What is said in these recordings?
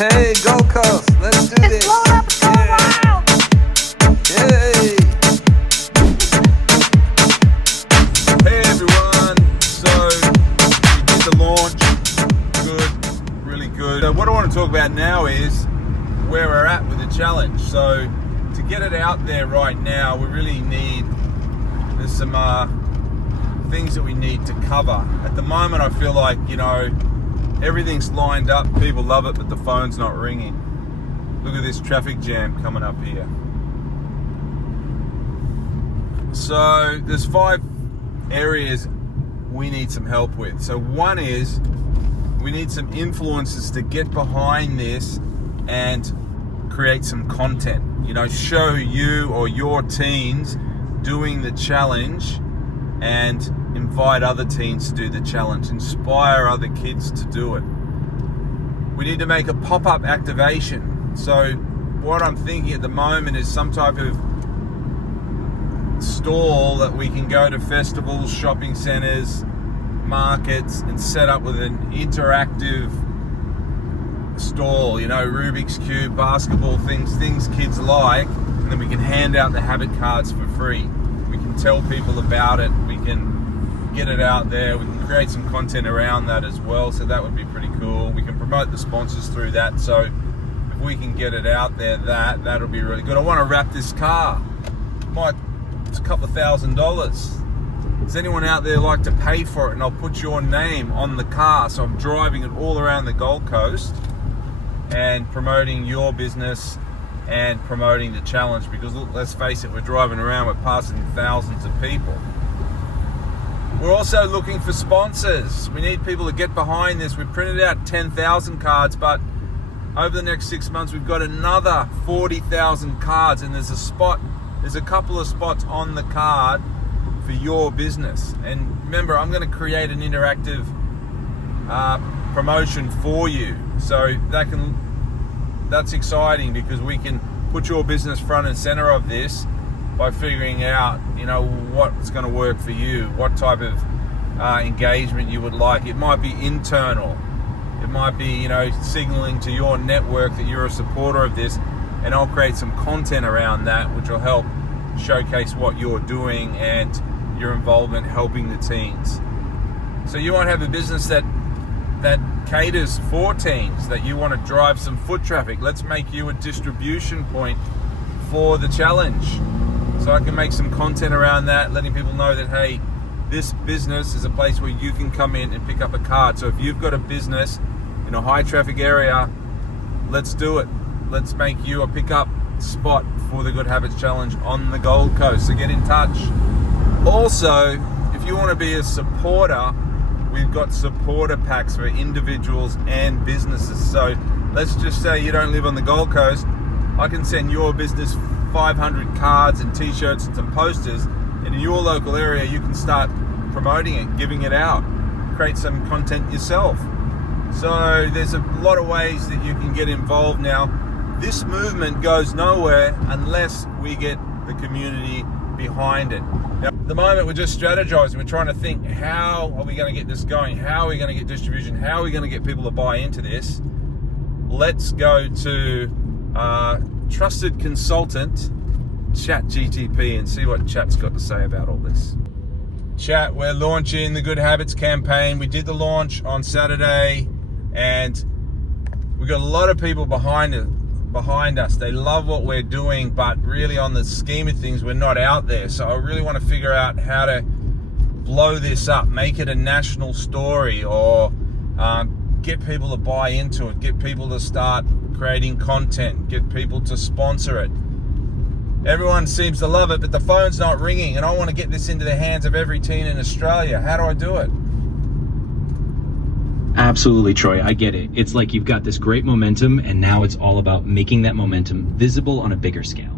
Hey, Gold Coast, let's do this. It's blowing up, it's going wild. Yay! Hey everyone, so we did the launch, good, really good. So what I want to talk about now is where we're at with the challenge. So to get it out there right now, we really need, there's some things that we need to cover. At the moment I feel like, everything's lined up, people love it, but the phone's not ringing. Look at this traffic jam coming up here. So there's 5 areas we need some help with. So one is we need some influencers to get behind this and create some content. Show you or your teens doing the challenge and invite other teens to do the challenge, inspire other kids to do it. We need to make a pop-up activation. So what I'm thinking at the moment is some type of stall that we can go to festivals, shopping centers, markets, and set up with an interactive stall, Rubik's Cube, basketball things kids like, and then we can hand out the habit cards for free. We can tell people about it, we can get it out there, we can create some content around that as well, so that would be pretty cool. We can promote the sponsors through that, so if we can get it out there, that'll be really good. I want to wrap this car. It's a couple of $1,000s. Does anyone out there like to pay for it? And I'll put your name on the car, so I'm driving it all around the Gold Coast and promoting your business and promoting the challenge, because look, let's face it, we're driving around, we're passing thousands of people. We're also looking for sponsors. We need people to get behind this. We printed out 10,000 cards, but over the next 6 months we've got another 40,000 cards, and there's a couple of spots on the card for your business. And remember, I'm going to create an interactive promotion for you, so that's exciting, because we can put your business front and center of this by figuring out what's going to work for you, what type of engagement you would like. It might be internal, it might be signaling to your network that you're a supporter of this, and I'll create some content around that which will help showcase what you're doing and your involvement helping the teens. So you might have a business that caters for teens, that you want to drive some foot traffic. Let's make you a distribution point for the challenge. So I can make some content around that, letting people know that, hey, this business is a place where you can come in and pick up a card. So if you've got a business in a high traffic area, let's do it. Let's make you a pickup spot for the Good Habits Challenge on the Gold Coast. So get in touch. Also, if you want to be a supporter, we've got supporter packs for individuals and businesses. So let's just say you don't live on the Gold Coast. I can send your business 500 cards and t-shirts and some posters, and in your local area you can start promoting it, giving it out, create some content yourself. So there's a lot of ways that you can get involved now. This movement goes nowhere unless we get the community behind it. Now, at the moment we're just strategizing. We're trying to think, how are we going to get this going? How are we going to get distribution? How are we going to get people to buy into this? Let's go to trusted consultant ChatGPT and see what Chat's got to say about all this. Chat, we're launching the Good Habits campaign. We did the launch on Saturday, and we got a lot of people behind us. They love what we're doing, but really on the scheme of things, we're not out there. So I really want to figure out how to blow this up, make it a national story, or get people to buy into it, get people to start creating content, get people to sponsor it. Everyone seems to love it, but the phone's not ringing, and I want to get this into the hands of every teen in Australia. How do I do it? Absolutely, Troy. I get it. It's like you've got this great momentum, and now it's all about making that momentum visible on a bigger scale.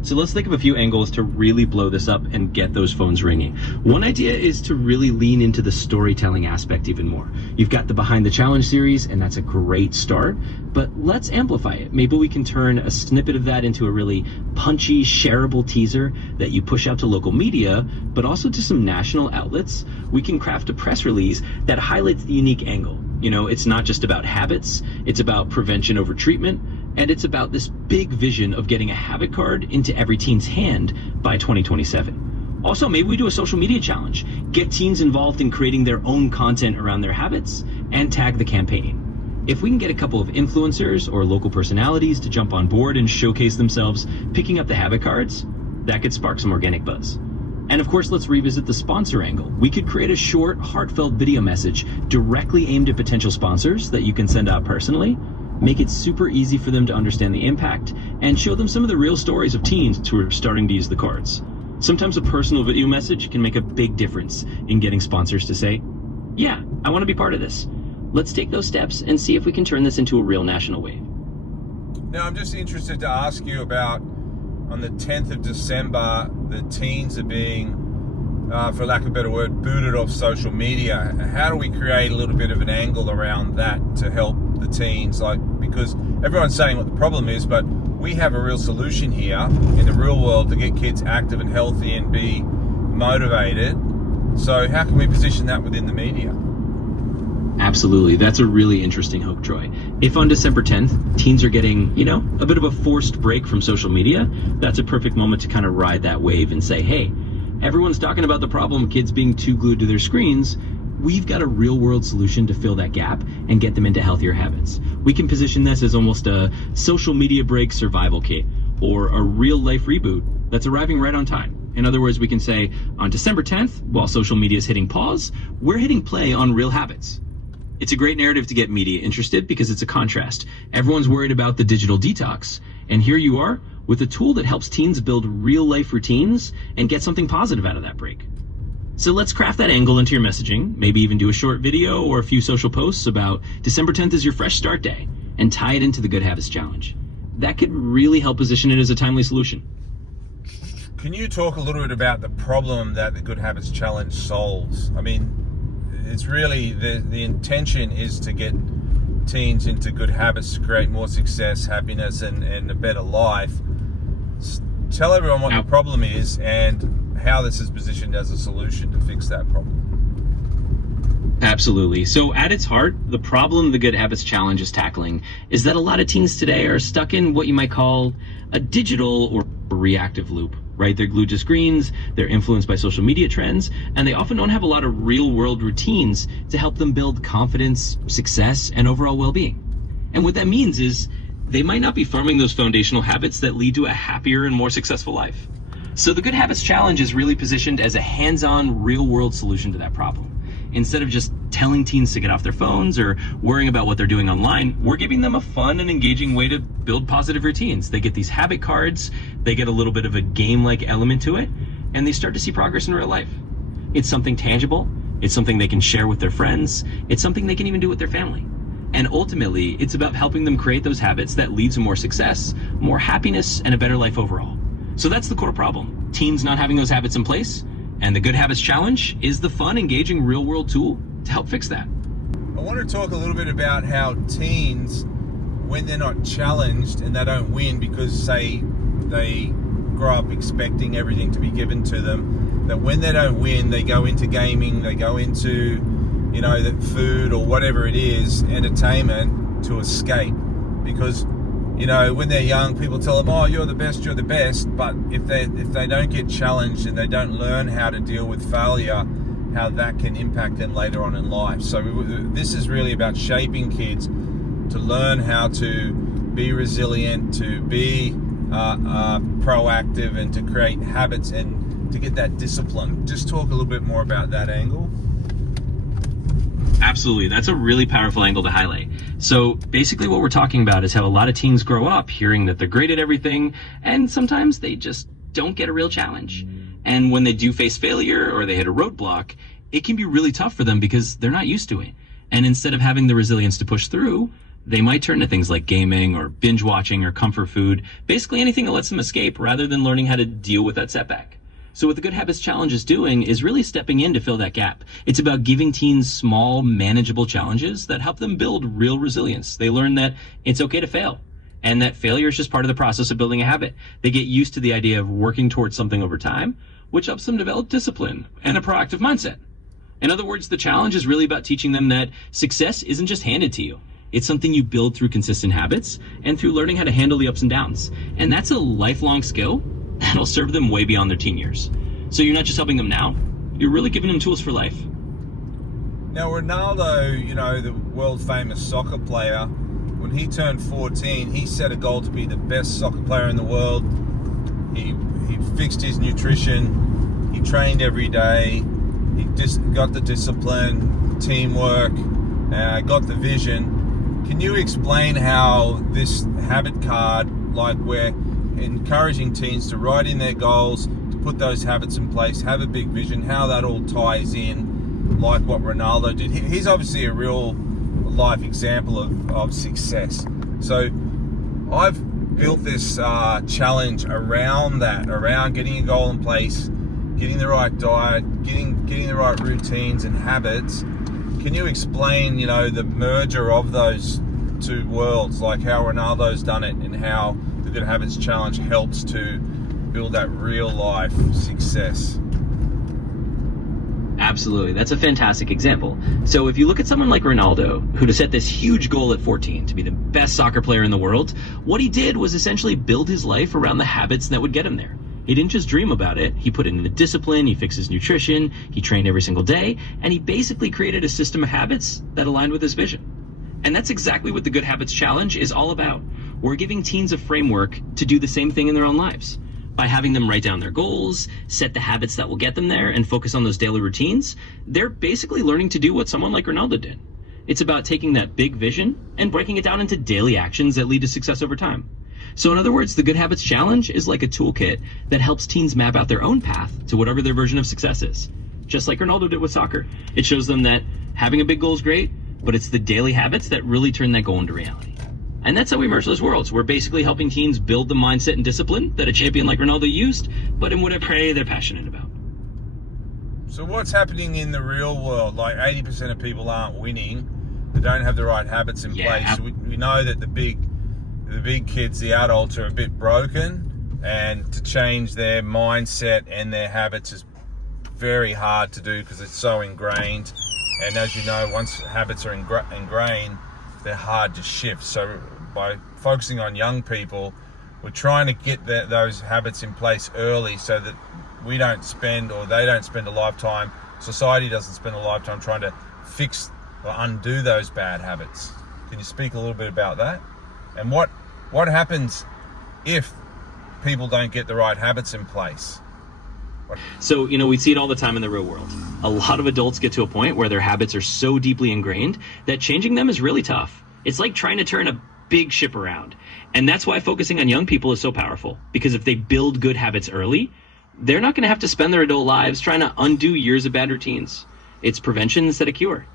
So let's think of a few angles to really blow this up and get those phones ringing. One idea is to really lean into the storytelling aspect even more. You've got the Behind the Challenge series, and that's a great start, but let's amplify it. Maybe we can turn a snippet of that into a really punchy, shareable teaser that you push out to local media, but also to some national outlets. We can craft a press release that highlights the unique angle. You know, it's not just about habits, it's about prevention over treatment, and it's about this big vision of getting a habit card into every teen's hand by 2027. Also, maybe we do a social media challenge. Get teens involved in creating their own content around their habits and tag the campaign. If we can get a couple of influencers or local personalities to jump on board and showcase themselves picking up the habit cards, that could spark some organic buzz. And of course, let's revisit the sponsor angle. We could create a short, heartfelt video message directly aimed at potential sponsors that you can send out personally, make it super easy for them to understand the impact, and show them some of the real stories of teens who are starting to use the cards. Sometimes a personal video message can make a big difference in getting sponsors to say, yeah, I want to be part of this. Let's take those steps and see if we can turn this into a real national wave. Now, I'm just interested to ask you about, on the 10th of December, the teens are being, for lack of a better word, booted off social media. How do we create a little bit of an angle around that to help the teens? Because everyone's saying what the problem is, but we have a real solution here in the real world to get kids active and healthy and be motivated. So how can we position that within the media? Absolutely. That's a really interesting hook, Troy. If on December 10th, teens are getting, a bit of a forced break from social media, that's a perfect moment to kind of ride that wave and say, hey, everyone's talking about the problem of kids being too glued to their screens. We've got a real world solution to fill that gap and get them into healthier habits. We can position this as almost a social media break survival kit or a real life reboot that's arriving right on time. In other words, we can say on December 10th, while social media is hitting pause, we're hitting play on real habits. It's a great narrative to get media interested because it's a contrast. Everyone's worried about the digital detox, and here you are with a tool that helps teens build real life routines and get something positive out of that break. So let's craft that angle into your messaging, maybe even do a short video or a few social posts about December 10th is your fresh start day, and tie it into the Good Habits Challenge. That could really help position it as a timely solution. Can you talk a little bit about the problem that the Good Habits Challenge solves? I mean, it's really, the intention is to get teens into good habits to create more success, happiness, and a better life. Tell everyone what the problem is and how this is positioned as a solution to fix that problem. Absolutely. So at its heart, the problem the Good Habits Challenge is tackling is that a lot of teens today are stuck in what you might call a digital or reactive loop. Right? They're glued to screens, they're influenced by social media trends, and they often don't have a lot of real world routines to help them build confidence, success, and overall well-being. And what that means is they might not be forming those foundational habits that lead to a happier and more successful life. So the Good Habits Challenge is really positioned as a hands-on, real-world solution to that problem. Instead of just telling teens to get off their phones or worrying about what they're doing online, we're giving them a fun and engaging way to build positive routines. They get these habit cards, they get a little bit of a game-like element to it, and they start to see progress in real life. It's something tangible, it's something they can share with their friends, it's something they can even do with their family. And ultimately, it's about helping them create those habits that lead to more success, more happiness, and a better life overall. So that's the core problem. Teens not having those habits in place, and the Good Habits Challenge is the fun, engaging, real-world tool to help fix that. I want to talk a little bit about how teens, when they're not challenged and they don't win because, say, they grow up expecting everything to be given to them, that when they don't win, they go into gaming, they go into, the food or whatever it is, entertainment, to escape. Because when they're young, people tell them, oh, you're the best. But if they don't get challenged and they don't learn how to deal with failure, how that can impact them later on in life. So this is really about shaping kids to learn how to be resilient, to be proactive, and to create habits and to get that discipline. Just talk a little bit more about that angle. Absolutely. That's a really powerful angle to highlight. So basically what we're talking about is how a lot of teens grow up hearing that they're great at everything, and sometimes they just don't get a real challenge. And when they do face failure or they hit a roadblock, it can be really tough for them because they're not used to it. And instead of having the resilience to push through, they might turn to things like gaming or binge watching or comfort food, basically anything that lets them escape rather than learning how to deal with that setback. So what the Good Habits Challenge is doing is really stepping in to fill that gap. It's about giving teens small, manageable challenges that help them build real resilience. They learn that it's okay to fail, and that failure is just part of the process of building a habit. They get used to the idea of working towards something over time, which helps them develop discipline and a proactive mindset. In other words, the challenge is really about teaching them that success isn't just handed to you. It's something you build through consistent habits and through learning how to handle the ups and downs. And that's a lifelong skill that'll serve them way beyond their teen years. So you're not just helping them now, you're really giving them tools for life. Now, Ronaldo, you know, the world famous soccer player, when he turned 14, he set a goal to be the best soccer player in the world. He fixed his nutrition, he trained every day, he just got the discipline, teamwork, got the vision. Can you explain how this habit card, like we're encouraging teens to write in their goals, to put those habits in place, have a big vision, how that all ties in, like what Ronaldo did? He's obviously a real life example of success. So I've built this challenge around that, around getting a goal in place, getting the right diet, getting the right routines and habits. Can you explain, you know, the merger of those two worlds, like how Ronaldo's done it and how the Good Habits Challenge helps to build that real life success? Absolutely. That's a fantastic example. So if you look at someone like Ronaldo, who set this huge goal at 14 to be the best soccer player in the world, what he did was essentially build his life around the habits that would get him there. He didn't just dream about it. He put in the discipline, he fixed his nutrition, he trained every single day, and he basically created a system of habits that aligned with his vision. And that's exactly what the Good Habits Challenge is all about. We're giving teens a framework to do the same thing in their own lives. By having them write down their goals, set the habits that will get them there, and focus on those daily routines, they're basically learning to do what someone like Ronaldo did. It's about taking that big vision and breaking it down into daily actions that lead to success over time. So in other words, the Good Habits Challenge is like a toolkit that helps teens map out their own path to whatever their version of success is. Just like Ronaldo did with soccer. It shows them that having a big goal is great, but it's the daily habits that really turn that goal into reality. And that's how we merge those worlds. We're basically helping teens build the mindset and discipline that a champion like Ronaldo used, but in whatever area they're passionate about. So what's happening in the real world? Like 80% of people aren't winning. They don't have the right habits in place. We know that the big kids, the adults, are a bit broken, and to change their mindset and their habits is very hard to do because it's so ingrained. And as you know, once habits are ingrained, they're hard to shift. So by focusing on young people, we're trying to get those habits in place early so that we don't spend, or they don't spend a lifetime, society doesn't spend a lifetime trying to fix or undo those bad habits. Can you speak a little bit about that? And what happens if people don't get the right habits in place? So, we see it all the time in the real world. A lot of adults get to a point where their habits are so deeply ingrained that changing them is really tough. It's like trying to turn a big ship around. And that's why focusing on young people is so powerful. Because if they build good habits early, they're not going to have to spend their adult lives trying to undo years of bad routines. It's prevention instead of cure.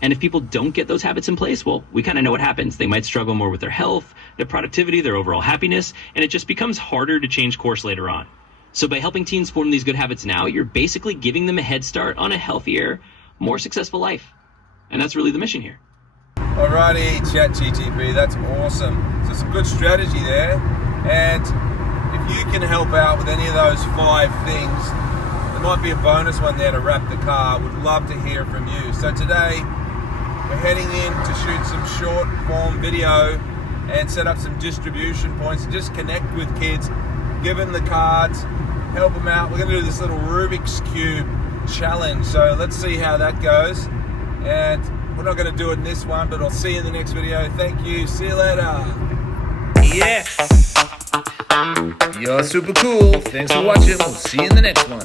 And if people don't get those habits in place, well, we kind of know what happens. They might struggle more with their health, their productivity, their overall happiness, and it just becomes harder to change course later on. So by helping teens form these good habits now, you're basically giving them a head start on a healthier, more successful life. And that's really the mission here. Alrighty, ChatGPT, that's awesome. So some good strategy there. And if you can help out with any of those 5 things, there might be a bonus one there to wrap the car. Would love to hear from you. So today, we're heading in to shoot some short form video and set up some distribution points and just connect with kids, give them the cards, help them out. We're going to do this little Rubik's Cube challenge. So let's see how that goes. And we're not going to do it in this one, but I'll see you in the next video. Thank you. See you later. Yes. You're super cool. Thanks for watching. We'll see you in the next one.